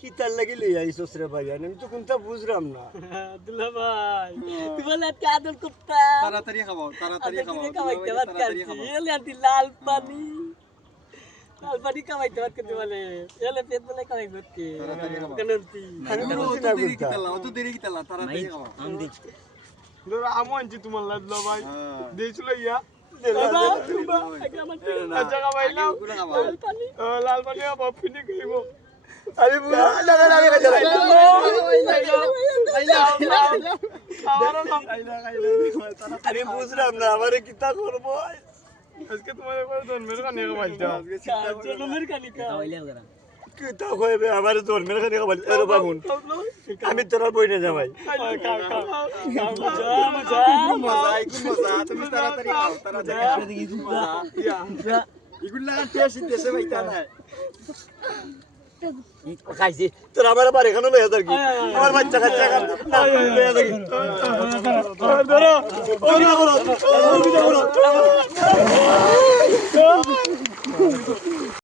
কি তার লাগি লই আইছস রে ভাই আমি তো কোনটা বুঝলাম না দুলা ভাই তোমার লাগতে আদর করতা তাড়াতাড়ি খাও কামাইতে বাদ কাছি এলে আনতি লাল পানি কামাইতে বাদ করতে বলে এলে পেট বলে কামাই করতে কেনতি আমি অত বুঝি না দেরি কোনটা কি তালা তাড়াতাড়ি খাও ধরো আমো আনছি তোমার লাদলা ভাই দিয়েছিল ইয়া আচ্ছা খাবাইলাম লাল পানি বাপ ফিনি খাইব আমি বুঝলাম না না আমি খাইতে আমি বুঝলাম না আমারে কিতা করব আজকে তোমার একবার জন্মের কানে খাবাইতে জন্মের কানিকা কিতা কইবে আমারে জন্মের খানি খাবার এর বামুন আমি তোরা বইনে যাবাই মজা তুমি তাড়াতাড়ি খাও এগুলা টেস্ট দেশে ভাইতা না খাইছি তোর আমার বাড়ি এখানে লইয়া যার কি আমার বাচ্চা কাচ্চা না লইয়া যার কি ধরো ও কি করো